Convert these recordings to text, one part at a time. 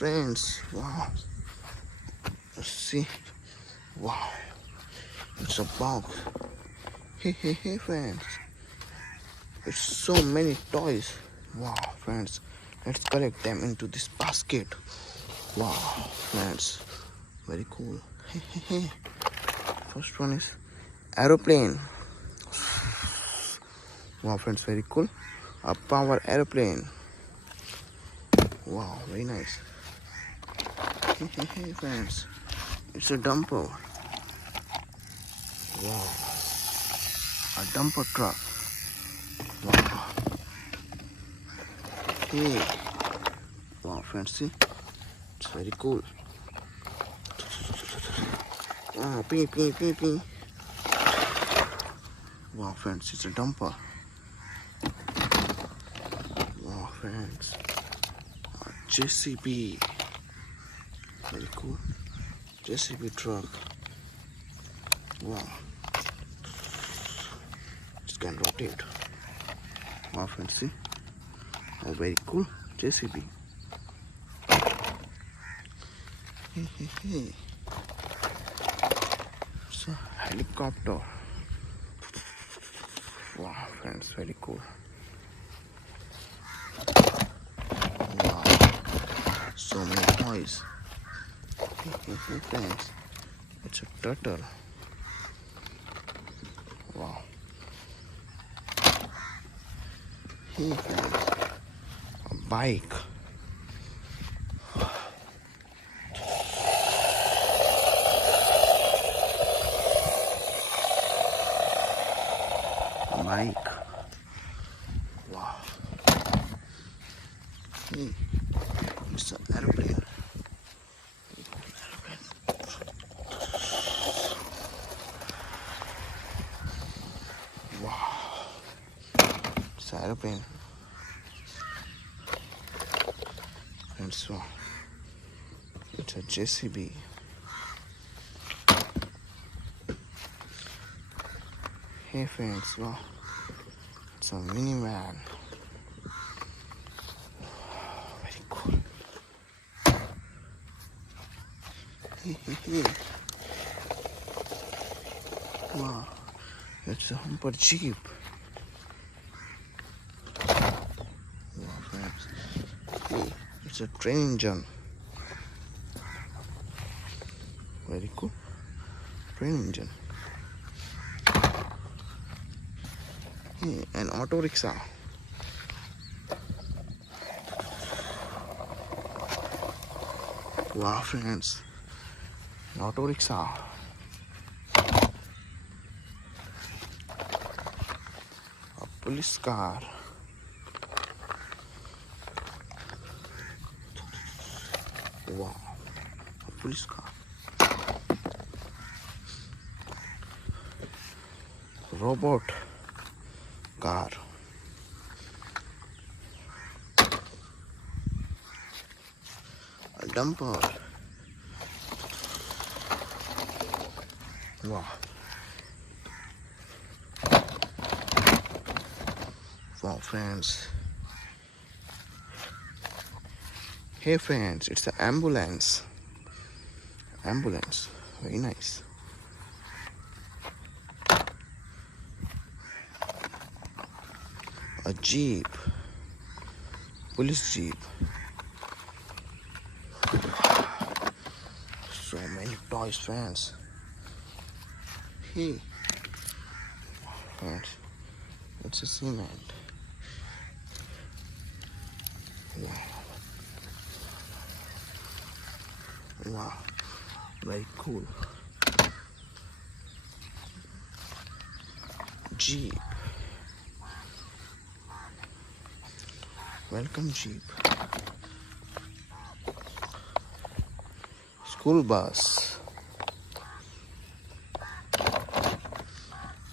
friends, wow. Let's see. Wow. It's a box. Hey, friends. It's so many toys. Wow, friends. Let's collect them into this basket. Wow, friends. Very cool. Hey. First one is aeroplane. Wow, friends. Very cool. A power aeroplane. Wow, very nice. Hey, friends. It's a dumper. Wow. A dumper truck. Wow. Hey. Wow, friends, see? It's very cool. Wow, pee. Wow, friends, it's a dumper. Wow, friends. JCB. Very cool. JCB truck. Wow. It can rotate. Wow, friends, see? Oh, very cool. JCB. Hey. It's a helicopter. Wow, friends, very cool. Wow. So many toys. Hey, friends. It's a turtle. Wow. Hey, friends. A bike. Wow. Hey, it's an aeroplane. Wow. It's an aeroplane. And so it's a JCB. Hey, friends. Wow. It's a minivan. Very cool. Hey. Wow. It's a humper jeep. Wow, friends. Hey, it's a train engine. Very cool. Train engine. Hey, an auto rickshaw. Wow, friends. An auto rickshaw. A police car. Wow, a police car. Robot car. A dumper. Wow. Wow, friends. Hey, friends, it's an ambulance. Ambulance. Very nice. A jeep. Police jeep. So many toys, friends. Hey, friends, it's a cement. Wow, very cool. Jeep. Welcome Jeep. School bus.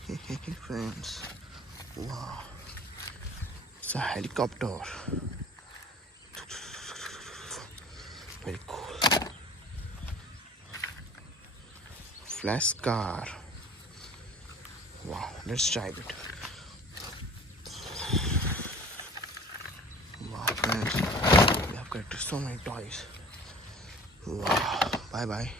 Hey, friends. Wow. It's a helicopter. Very cool. Flash car. Wow, let's drive it. Wow, friends, we have got so many toys. Wow. Bye bye.